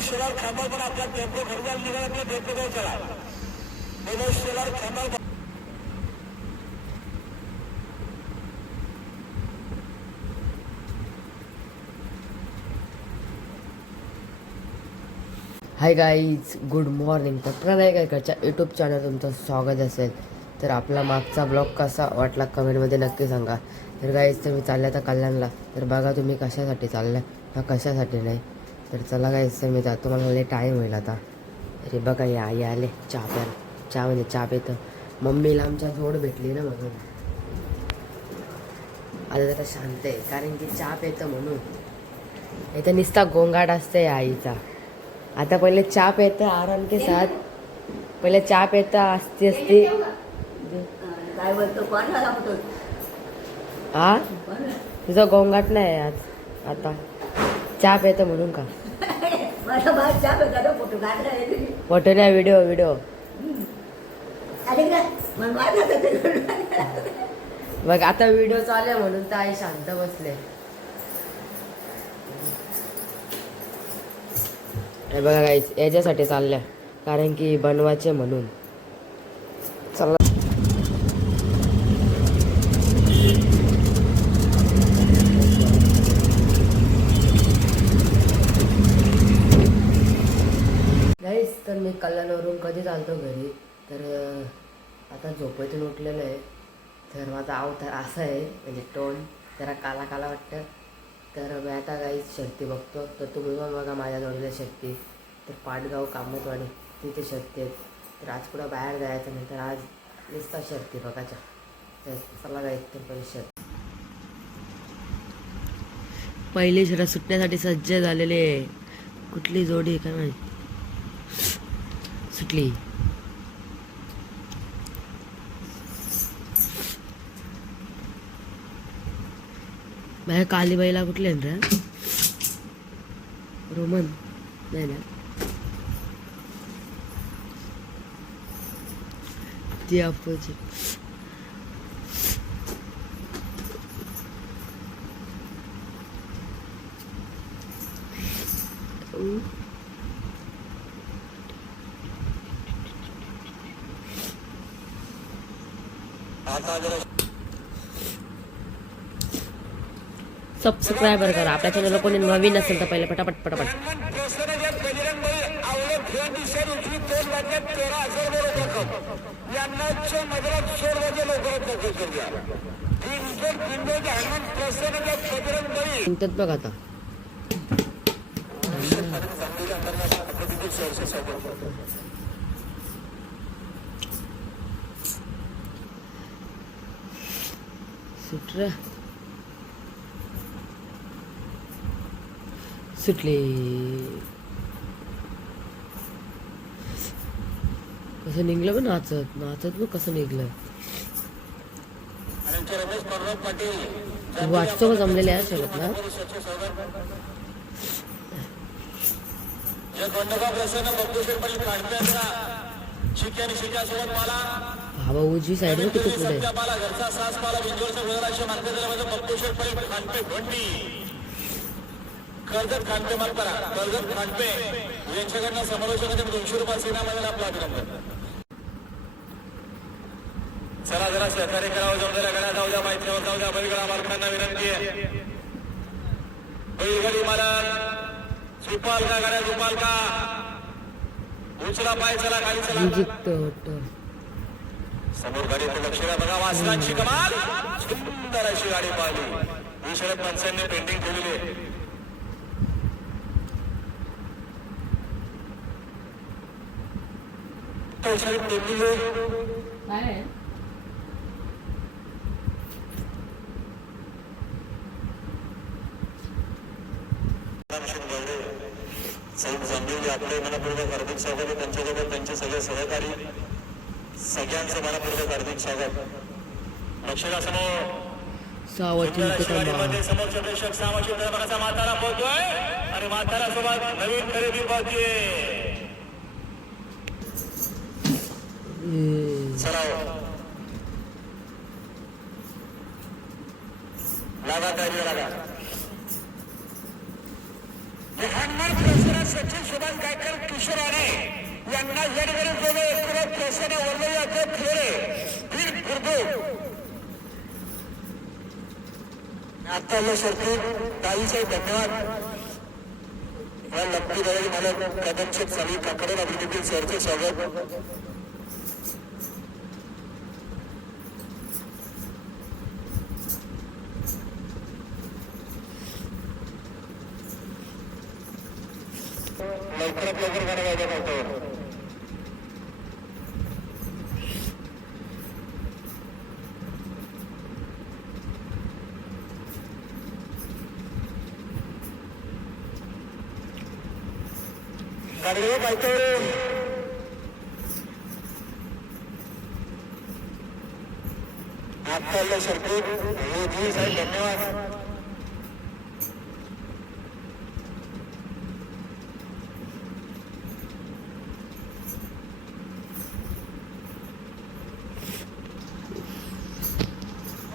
विनोद शेलार खांबा पण आपला टेम्पो खरेदी निघाला आपला टेम्पो काय चला. विनोद शेलार खांबा हाय गाईज गुड मॉर्निंग तर प्रणय गायकडच्या यूट्यूब चॅनल तुमचं स्वागत असेल. तर आपला मागचा ब्लॉग कसा वाटला कमेंटमध्ये नक्की सांगा. तर गाईज तर मी चालल्या तर कल्याणला तर बघा तुम्ही कशासाठी चालल्या हा कशासाठी नाही. तर चला तर मी जातो. मला लय टाईम होईल आता. अरे बघा या आई आले. चहा प्यायला चहा म्हणजे चहा पेतं. मम्मीला आमच्या जोड भेटली ना म्हणून. आता जरा शांत आहे कारण की चहा पेतं म्हणून. इथं निस्ता गोंगाट असते आईचा. आता पहिले चहा पेत आराम के साथ. पहिले चहा पेत असती असती काय बोलतो? कोण हा तुझा गोंगाट नाही आज. आता. चहा पेत म्हणून का? फोटो नाही व्हिडिओ व्हिडिओ मग आता व्हिडिओ चालू आहे म्हणून तर आई शांत बसले. हे बघा गाईच याच्यासाठी चालल्या. कारण की बनवायचे म्हणून चला तेच तर मी कल्याणवरून कधी चालतो घरी. तर आता झोपेतून उठलेलं आहे. तर माझा अवतार असा आहे म्हणजे टोन जरा काला काला वाटतं. तर मी आता काही शर्ती बघतो. तर तुम्ही पण बघा माझ्या जवळच्या शर्ती. तर पाटगाव कामतवाडी तिथे शक्ती आहेत. तर आज कुठं बाहेर जायचं नाही तर आज नुसता शर्ती बघायच्या तर चला जायचं तर पहिले शक्ती पहिले शहरात सुटण्यासाठी सज्ज झालेले कुठली जोडी काय माहिती सुटली. माझ्या कालीबाईला कुठले ना रोमन. नाही ना ती अपोजिट सबस्क्रायबर करा आपल्या चॅनलला कोणी नवीन असेल तर पहिले पटापट पटापट. आवडत सुट सुटले. सुटली. कसं निघलं बघ नाचत? नाचत मग कसं निघलं? वाटतो का जमलेले आहे सोबत ना? या खंडोबा प्रसन्न बघतो पाटील काढप्यांचा शिक्या आणि शिक्यासोबत मला भावा उजवी साईड किती पुढे. कर्जत मालपरा कर्जत खांडपे यांच्याकडनं समावेशामध्ये दोनशे रुपये सेनामध्ये आपलं अभिनंदन. चला जरा सहकार्य करावं जमदाऱ्या गळ्यात जाऊ द्या माहितीवर जाऊ द्या बैलगडा मालकांना विनंती आहे. बैलगाडी मालक झुपाल का गाड्या झुपाल का उचला पाय चला गाडी चला. समोर गाडी लक्ष द्या बघा वासनांची कमाल. सुंदर अशी गाडी पाहिली. ही शरद माणसांनी ठेवलेली आहे. साहेब जांभेली आपले मनपूर्वक हार्दिक स्वागत त्यांच्यासोबत त्यांचे सगळे सहकारी सगळ्यांचं मनपूर्वक हार्दिक स्वागत. लक्षात समोर प्रेक्षक सामाजिक म्हातारा आणि म्हातारा सोबत नवीन खरेदी पाहतीये सराव लागा काय लागा. हनुमान प्रसन्न सचिन सुभाष गायकर किशोर आणे यांना ठिकाणी जोडे एकूण प्रसन्न वरले जाते फिरे फिर खुर्दू आता या सरकी ताईचे धन्यवाद. या लक्की दळी मला कदमशेठ चालू काकडे अभिनेतील सरचे स्वागत लवकरात लवकर गाणं गायला नव्हतं गाडीवर बायको आता सरकी हे जी साहेब धन्यवाद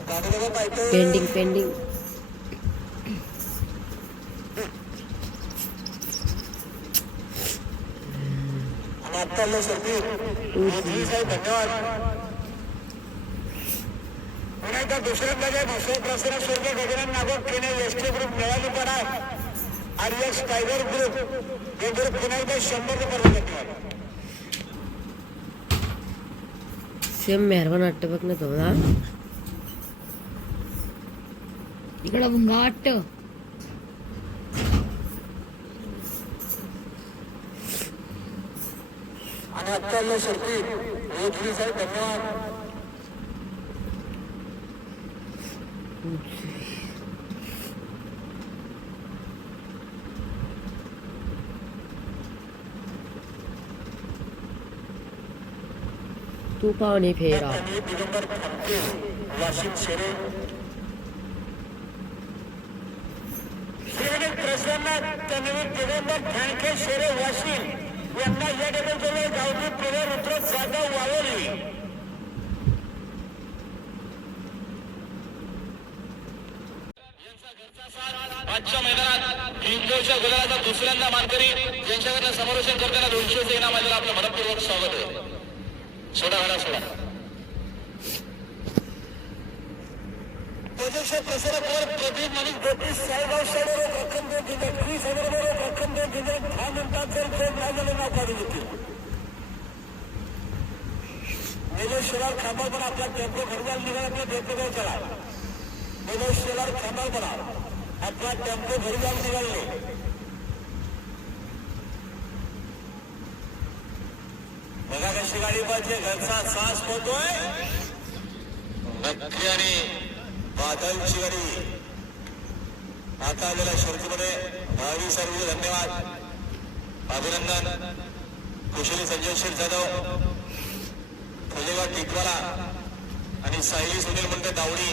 गाडीवर बायको पेंडिंग पेंडिंग आणि आता आलं सरकी हे जी साहेब धन्यवाद पुन्हा एकदा दुसऱ्यांदा जे भोसले प्रसन्न स्वर्ग गगन नागोद केने एस टी ग्रुप मिळाली पडा आणि एस टायगर ग्रुप हे ग्रुप पुन्हा एकदा शंभर रुपये धन्यवाद सेम मेहरबान वाटतं बघ ना तुम्हाला इकडं भुंगा वाटतं आणि आता आलं सरकी हे जी साहेब धन्यवाद तू पाहुणे फेरा आणि दिगंबर खामके वाशिम शेरे श्रीगणेश प्रसन्न यंदा या ठिकाणी गावठी पुढे रुद्र जागा वावरली. आजच्या मैदानात हिंदोच्या गुजराचा दुसऱ्यांदा मानकरी ज्यांच्याकडनं समालोचन करताना दोनशे सेना आहे आपलं मनपूर्वक स्वागत आहे. सोडा घडा सोडा. प्रदेशात प्रसारक वर प्रदीप मलिक ज्योतिष साईगाव रोख रक्कम देऊन दिले वीस हजार रुपये रक्कम देऊन दिले दहा मिनिटात जर कोण नाही झाले नाव काढून घेतील निलेश शेलार खांबाळ पण आपला टेम्पो घरवाल निघाला आपला टेम्पो काय चला निलेश शेलार खांबाळ पण आपला टेम्पो घरी निघाले. बघा कशी गाडी पाहिजे घरचा सास होतोय नक्की आणि बादलची गाडी. आता आलेल्या शर्तीमध्ये भावी सर्व धन्यवाद. अभिनंदन. कुशली संजय शेठ जाधव. फुलेवा टिकवाला. आणि सायली सुनील मुंडे दावडी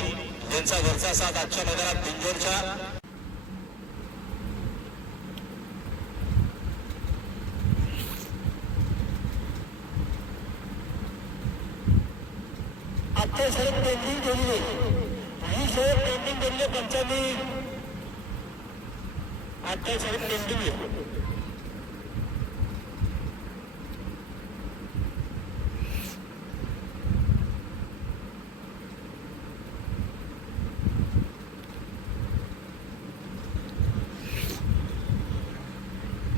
यांचा घरचा साथ आजच्या मैदानात बिंजोरच्या आता सर पेंडिंग केली ही सर पेंडिंग केली पंचांनी आता सर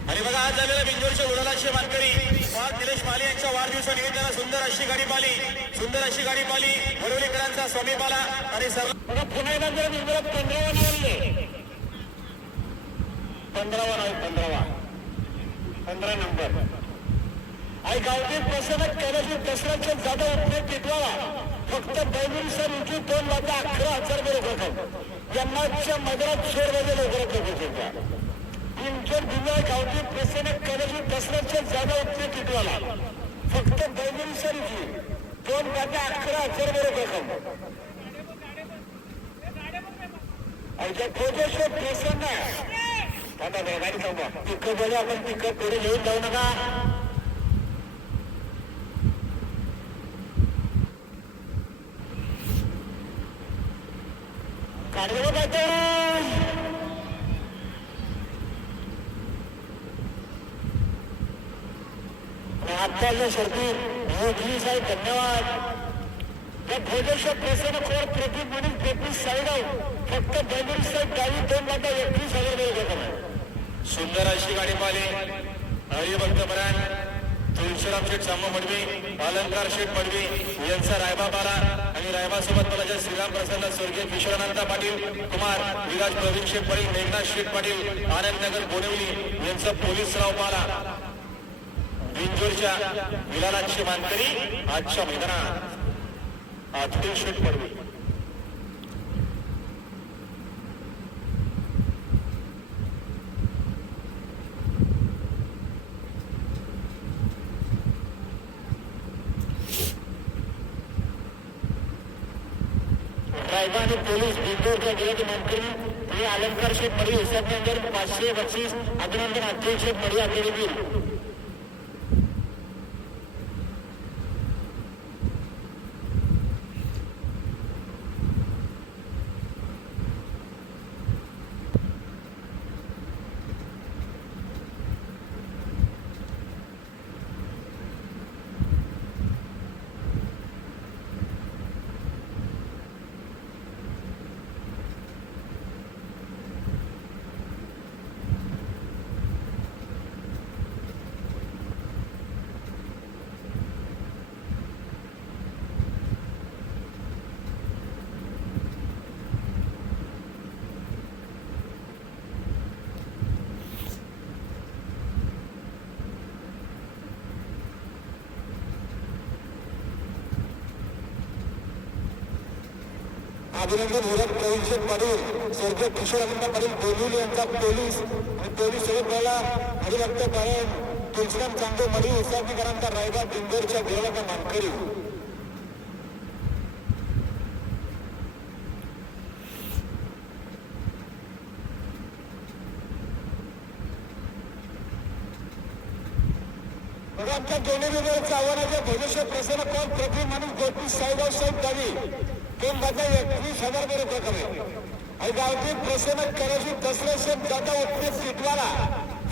आणि बघा आज झालेल्या बिंजोरच्या उडालाचे मानकरी वाघ निलेश माले यांच्या वाढदिवसानिमित्तानं सुंदर अशी गाडी पाली. सुंदर अशी गाडी पाली वडवलीकरांचा स्वामी पाला आणि सर्व बघा पुन्हा जर बिंजोरात पंधरावा निवडले. पंधरावा नाही पंधरावा. पंधरा नंबर. आई गावठी प्रसन्न कदाचित दसऱ्याच्या जादा उपयोग टिकवावा. फक्त बैलून सर उंची दोन वाजता अकरा हजार रुपये रक्कम यांना मदरात शेअरमध्ये लवकरात लवकर तुमच्या दिव्या गावठी प्रसन्न कदाचित दसऱ्याच्या जादा उपयोग टिकवाला फक्त बैलून सर उंची दोन वाजता अकरा हजार रुपये रक्कम खोजोशोध प्रसन्न थांबा बरं गाडी थांबा. तिकट बोलू आपण तिकट पुढे घेऊन जाऊ नका. काढलेलं पाहिजे आजच्या धन्यवाद. या भोजेश्वर प्रसन्न खोर प्रदीप म्हणून प्रदीप साईगाव फक्त बेंगळूर साहेब गावी दोन लाख एकवीस हजार रुपये रक्कम आहे सुंदर अशी गाडी पाहिली. हरिभक्त बरान तुळशीराम शेठ सामो पडवी अलंकार शेठ पडवी यांचा रायबा बाला आणि रायबासोबत मला ज्या श्रीराम प्रसन्न स्वर्गीय किशोरानंदा पाटील कुमार विराज प्रवीण शेठ पाटील मेघनाथ शेठ पाटील आनंदनगर बोडवली यांचा पोलीस राव पाला. बिंजोरच्या विलालाची मानकरी आजच्या मैदानात. आतील शेठ पडवी. रायबा आणि पोलीस बिंदूरच्या गृहमंत्री मंत्री हे अलंकार शेठ मडी उसरनगर पाचशे बक्षीस अभिनंदन अध्यक्ष शेठ मडी अकॅडमी अभिनंदन हिरक प्रवीणशेठ पाटील स्वर्गीय किशोरानंद पाटील बोलिवली यांचा पोलीस आणि पोलीस सोबत हरिभक्त पारायण तुलसीराम चांदे मडी उसामीकरांचा रायगड इंदोरच्या विरोधाचा मानकरी. आमच्या दोन्ही विभागाच्या आव्हानाच्या भोजेश्वर प्रसन्न कोण पृथ्वी माणूस गोपी साईगाव साहेब गावी. दोन बाजा एकवीस हजार रुपये रक्कम आहे आणि गावठी प्रसन्न करायची दसरा सेम दादा उत्पन्न सिटवाला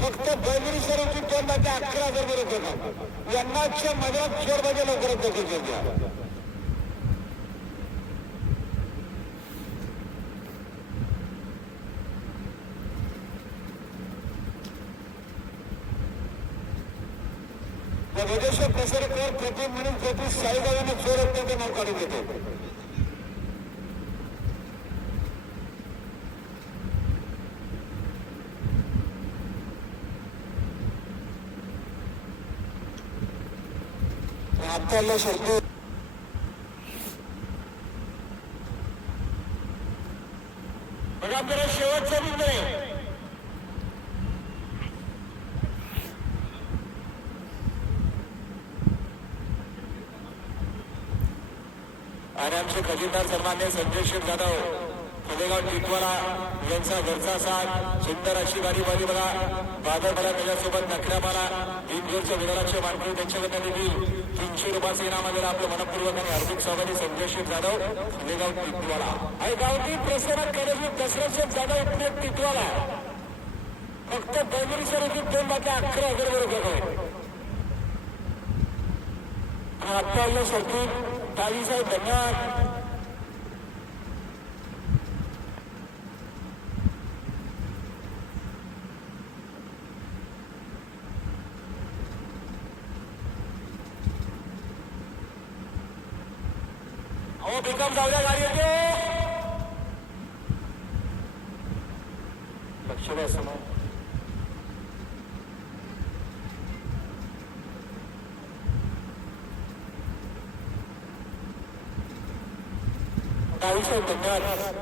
फक्त बैलरी सरांची दोन बाजा अकरा हजार रुपये रक्कम यांनाच्या मैदानात चोर बाजा लवकरात लवकर घेऊन द्या. प्रसन्न कौर प्रति म्हणून प्रति साईगावांना चोर अत्यंत नाव काढून घेतो आपल्याला शर्ती बघा आपल्याला शेवटचा बिंदू आहे आणि आमचे खजिनदार सन्मान्य संजय शेठ जाधव फुलेगाव टिटवाला यांचा घरचा साथ सुंदर अशी गाडी बारी बघा. बादल मला त्याच्यासोबत नखऱ्या नकऱ्या मारा इंदोरच्या विधानाचे मानकरी त्यांच्याकडनं देखील तीनशे रुपयाचं इनाम आलेलं आपलं मनपूर्वक आणि हार्दिक स्वागत आहे संजय शेठ जाधव खालेगाव टिटवाला. आणि गावठी प्रसन्न करायची दसरा शेत जागा इकडे टिटवाला. फक्त बैलरी सरांची दोन बातल्या अकरा हजार रुपये रक्कम आहे आणि आपल्याला शर्ती ताई साहेब धन्यवाद. Aviso de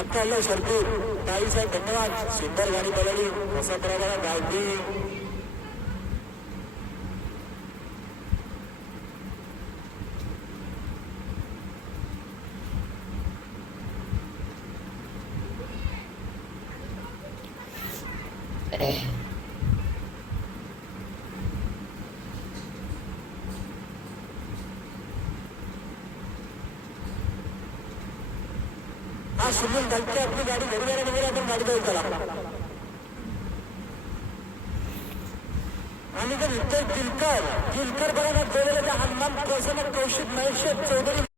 साहेब धन्यवाद अक्काला शरपूर ताईसाहेब धन्यवाद सुंदर गाडी पळवली कसा प्रमाणात गावठी हा सुनील घालते आपली गाडी घरी गेल्या वगैरे आपण गाडी जाऊ चला. आणि जर इतर गिलकर गिलकर बघा ना जोडलेलं हनुमान प्रसन्न कौशिक महेश चौधरी